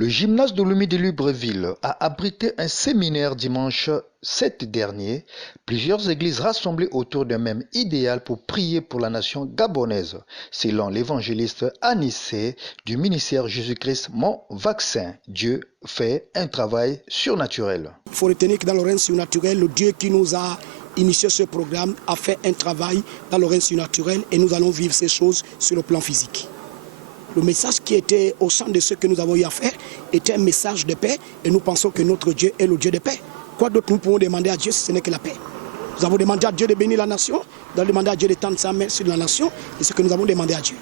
Le gymnase de l'Umi de Libreville a abrité un séminaire dimanche 7 dernier. Plusieurs églises rassemblées autour d'un même idéal pour prier pour la nation gabonaise, selon l'évangéliste Anissé du ministère Jésus-Christ Mon Vaccin. Dieu fait un travail surnaturel. Il faut retenir que dans le règne surnaturel, le Dieu qui nous a initié ce programme a fait un travail dans le règne surnaturel et nous allons vivre ces choses sur le plan physique. Le message qui était au centre de ce que nous avons eu à faire était un message de paix et nous pensons que notre Dieu est le Dieu de paix. Quoi d'autre nous pouvons demander à Dieu si ce n'est que la paix? Nous avons demandé à Dieu de bénir la nation, nous avons demandé à Dieu de tendre sa main sur la nation et c'est ce que nous avons demandé à Dieu.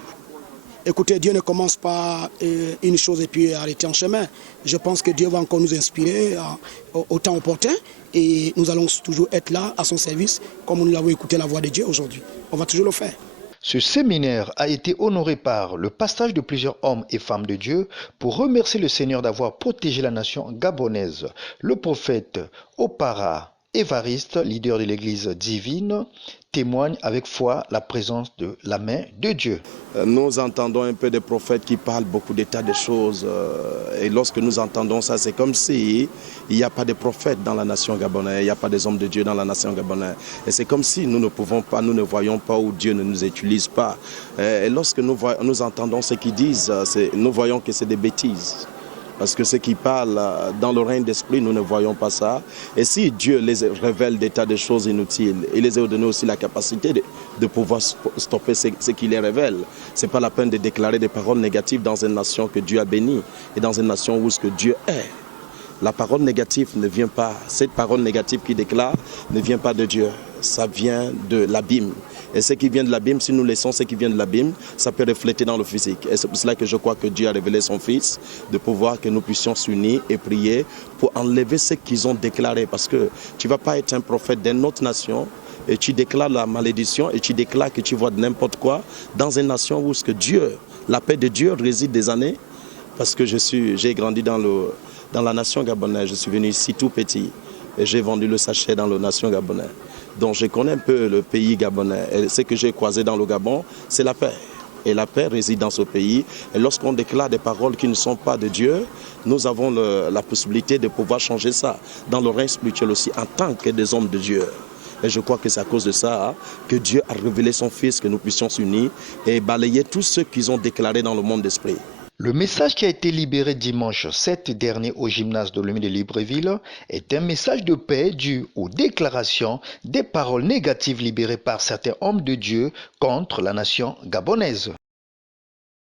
Écoutez, Dieu ne commence pas une chose et puis arrêter en chemin. Je pense que Dieu va encore nous inspirer au temps opportun et nous allons toujours être là à son service comme nous l'avons écouté la voix de Dieu aujourd'hui. On va toujours le faire. Ce séminaire a été honoré par le passage de plusieurs hommes et femmes de Dieu pour remercier le Seigneur d'avoir protégé la nation gabonaise. Le prophète Opara Évariste, leader de l'Église divine, témoigne avec foi la présence de la main de Dieu. Nous entendons un peu des prophètes qui parlent beaucoup d'états de choses et lorsque nous entendons ça, c'est comme si il n'y a pas de prophètes dans la nation gabonaise, il n'y a pas des hommes de Dieu dans la nation gabonaise. Et c'est comme si nous ne pouvons pas, nous ne voyons pas où Dieu ne nous utilise pas. Et lorsque nous entendons ce qu'ils disent, nous voyons que c'est des bêtises. Parce que ceux qui parlent dans le règne d'esprit, nous ne voyons pas ça. Et si Dieu les révèle des tas de choses inutiles, il les a donné aussi la capacité de pouvoir stopper ce qu'il les révèle. Ce n'est pas la peine de déclarer des paroles négatives dans une nation que Dieu a bénie et dans une nation où ce que Dieu est. La parole négative ne vient pas, cette parole négative qui déclare ne vient pas de Dieu, ça vient de l'abîme. Et ce qui vient de l'abîme, si nous laissons ce qui vient de l'abîme, ça peut refléter dans le physique. Et c'est pour cela que je crois que Dieu a révélé son Fils, de pouvoir que nous puissions s'unir et prier pour enlever ce qu'ils ont déclaré. Parce que tu ne vas pas être un prophète d'une autre nation et tu déclares la malédiction et tu déclares que tu vois n'importe quoi dans une nation où ce que Dieu, la paix de Dieu réside des années. Parce que j'ai grandi dans la nation gabonaise, je suis venu ici tout petit et j'ai vendu le sachet dans la nation gabonaise. Donc je connais un peu le pays gabonais et ce que j'ai croisé dans le Gabon, c'est la paix. Et la paix réside dans ce pays. Et lorsqu'on déclare des paroles qui ne sont pas de Dieu, nous avons la possibilité de pouvoir changer ça dans le règne spirituel aussi en tant que des hommes de Dieu. Et je crois que c'est à cause de ça que Dieu a révélé son Fils, que nous puissions s'unir et balayer tous ceux qu'ils ont déclarés dans le monde d'esprit. Le message qui a été libéré dimanche 7 dernier au gymnase de l'Umi de Libreville est un message de paix dû aux déclarations des paroles négatives libérées par certains hommes de Dieu contre la nation gabonaise.